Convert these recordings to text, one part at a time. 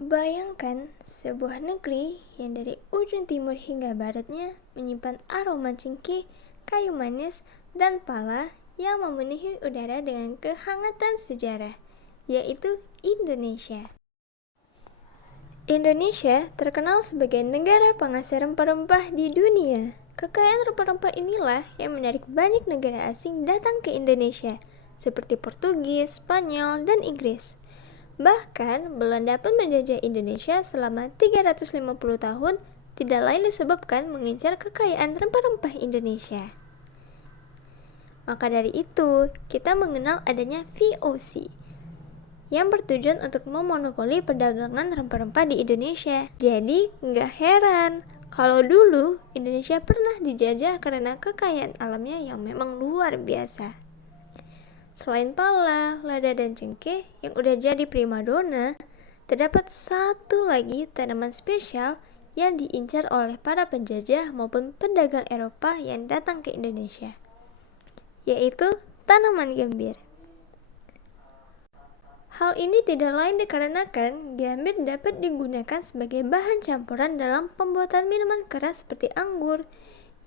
Bayangkan sebuah negeri yang dari ujung timur hingga baratnya menyimpan aroma cengkeh, kayu manis, dan pala yang memenuhi udara dengan kehangatan sejarah, yaitu Indonesia. Indonesia terkenal sebagai negara penghasil rempah-rempah di dunia. Kekayaan rempah-rempah inilah yang menarik banyak negara asing datang ke Indonesia, seperti Portugis, Spanyol, dan Inggris. Bahkan, Belanda pun menjajah Indonesia selama 350 tahun, tidak lain disebabkan mengincar kekayaan rempah-rempah Indonesia. Maka dari itu, kita mengenal adanya VOC, yang bertujuan untuk memonopoli perdagangan rempah-rempah di Indonesia. Jadi, nggak heran kalau dulu Indonesia pernah dijajah karena kekayaan alamnya yang memang luar biasa. Selain pala, lada, dan cengkeh yang udah jadi primadona, terdapat satu lagi tanaman spesial yang diincar oleh para penjajah maupun pedagang Eropa yang datang ke Indonesia, yaitu tanaman gambir. Hal ini tidak lain dikarenakan gambir dapat digunakan sebagai bahan campuran dalam pembuatan minuman keras seperti anggur,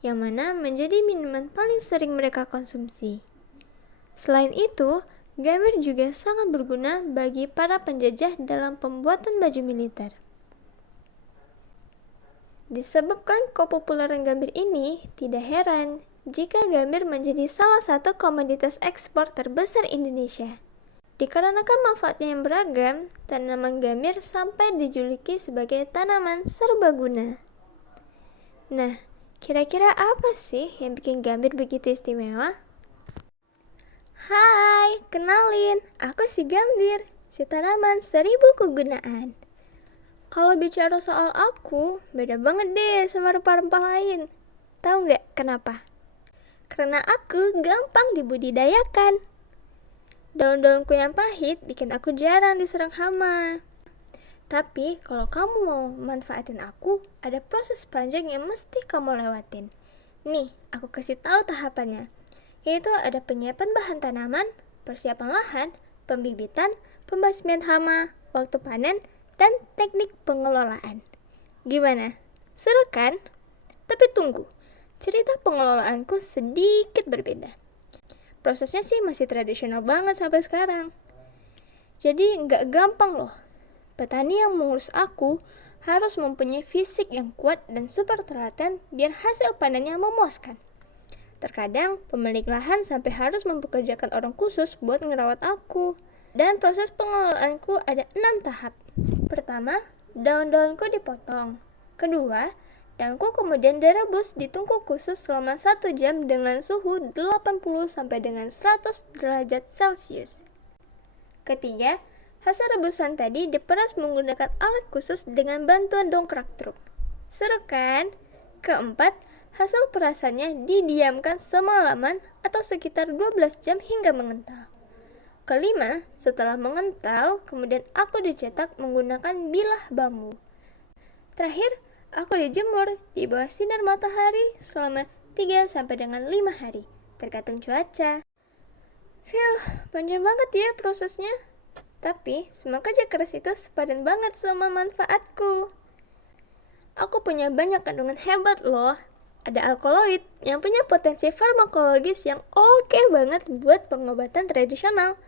yang mana menjadi minuman paling sering mereka konsumsi. Selain itu, gambir juga sangat berguna bagi para penjajah dalam pembuatan baju militer. Disebabkan kepopuleran gambir ini, tidak heran jika gambir menjadi salah satu komoditas ekspor terbesar Indonesia. Dikarenakan manfaatnya yang beragam, tanaman gambir sampai dijuluki sebagai tanaman serbaguna. Nah, kira-kira apa sih yang bikin gambir begitu istimewa? Hai, kenalin, aku si Gambir, si tanaman 1000 kegunaan. Kalau bicara soal aku, beda banget deh sama rempah-rempah lain. Tahu nggak kenapa? Karena aku gampang dibudidayakan. Daun-daunku yang pahit bikin aku jarang diserang hama. Tapi kalau kamu mau manfaatin aku, ada proses panjang yang mesti kamu lewatin. Nih, aku kasih tahu tahapannya, yaitu ada penyiapan bahan tanaman, persiapan lahan, pembibitan, pembasmian hama, waktu panen, dan teknik pengelolaan. Gimana? Seru kan? Tapi tunggu, cerita pengelolaanku sedikit berbeda. Prosesnya sih masih tradisional banget sampai sekarang. Jadi nggak gampang loh. Petani yang mengurus aku harus mempunyai fisik yang kuat dan super telaten biar hasil panennya memuaskan. Terkadang pemilik lahan sampai harus mempekerjakan orang khusus buat ngerawat aku. Dan proses pengelolaanku ada 6 tahap. Pertama, daun-daunku dipotong. Kedua, daunku kemudian direbus di tungku khusus selama 1 jam dengan suhu 80 sampai dengan 100 derajat Celcius. Ketiga, hasil rebusan tadi diperas menggunakan alat khusus dengan bantuan dongkrak truk. Seru kan? Keempat, hasil perasannya didiamkan semalaman atau sekitar 12 jam hingga mengental. Kelima, setelah mengental, kemudian aku dicetak menggunakan bilah bambu. Terakhir, aku dijemur di bawah sinar matahari selama 3 sampai dengan 5 hari, tergantung cuaca. Panjang banget ya prosesnya. Tapi, semua kerja keras itu sepadan banget sama manfaatku. Aku punya banyak kandungan hebat loh. Ada alkaloid yang punya potensi farmakologis yang oke banget buat pengobatan tradisional.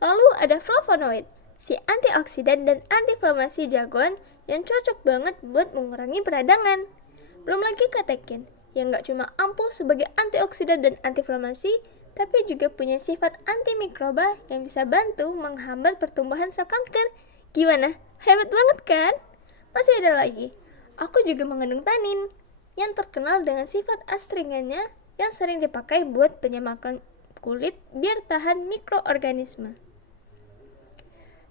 Lalu ada flavonoid, si antioksidan dan antiinflamasi jagoan yang cocok banget buat mengurangi peradangan. Belum lagi katekin, yang gak cuma ampuh sebagai antioksidan dan antiinflamasi, tapi juga punya sifat antimikroba yang bisa bantu menghambat pertumbuhan sel kanker. Gimana? Hebat banget kan? Masih ada lagi. Aku juga mengandung tanin, yang terkenal dengan sifat astringannya yang sering dipakai buat penyemakan kulit biar tahan mikroorganisme.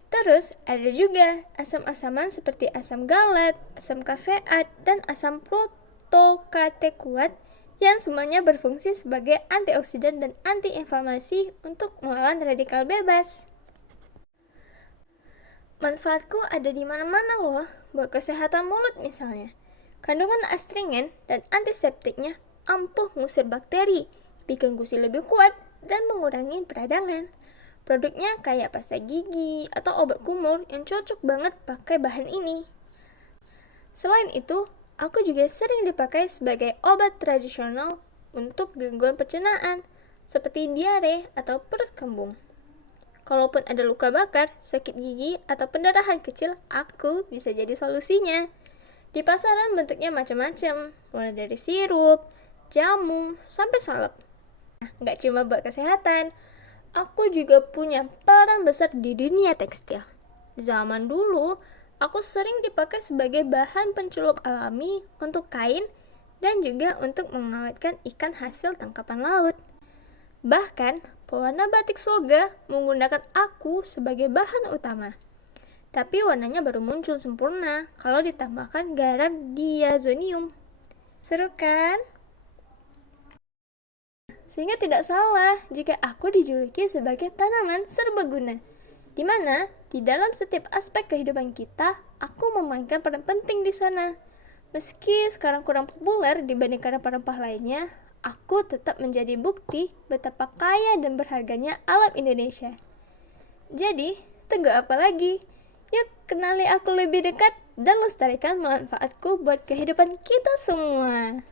Terus ada juga asam-asaman seperti asam galat, asam kafeat, dan asam protokatekuat yang semuanya berfungsi sebagai antioksidan dan antiinflamasi untuk melawan radikal bebas. Manfaatku ada di mana-mana loh, buat kesehatan mulut misalnya. Kandungan astringen dan antiseptiknya ampuh ngusir bakteri, bikin gusi lebih kuat, dan mengurangi peradangan. Produknya kayak pasta gigi atau obat kumur yang cocok banget pakai bahan ini. Selain itu, aku juga sering dipakai sebagai obat tradisional untuk gangguan pencernaan, seperti diare atau perut kembung. Kalaupun ada luka bakar, sakit gigi, atau pendarahan kecil, aku bisa jadi solusinya. Di pasaran bentuknya macam-macam, mulai dari sirup, jamu, sampai salep. Nah, nggak cuma buat kesehatan, aku juga punya peran besar di dunia tekstil. Zaman dulu, aku sering dipakai sebagai bahan pencelup alami untuk kain dan juga untuk mengawetkan ikan hasil tangkapan laut. Bahkan, pewarna batik soga menggunakan aku sebagai bahan utama. Tapi warnanya baru muncul sempurna kalau ditambahkan garam diazonium. Seru kan? Sehingga tidak salah jika aku dijuluki sebagai tanaman serbaguna, di mana di dalam setiap aspek kehidupan kita, aku memainkan peran penting di sana. Meski sekarang kurang populer dibandingkan rempah-rempah lainnya, aku tetap menjadi bukti betapa kaya dan berharganya alam Indonesia. Jadi, tunggu apa lagi? Yuk kenali aku lebih dekat dan lestarikan manfaatku buat kehidupan kita semua.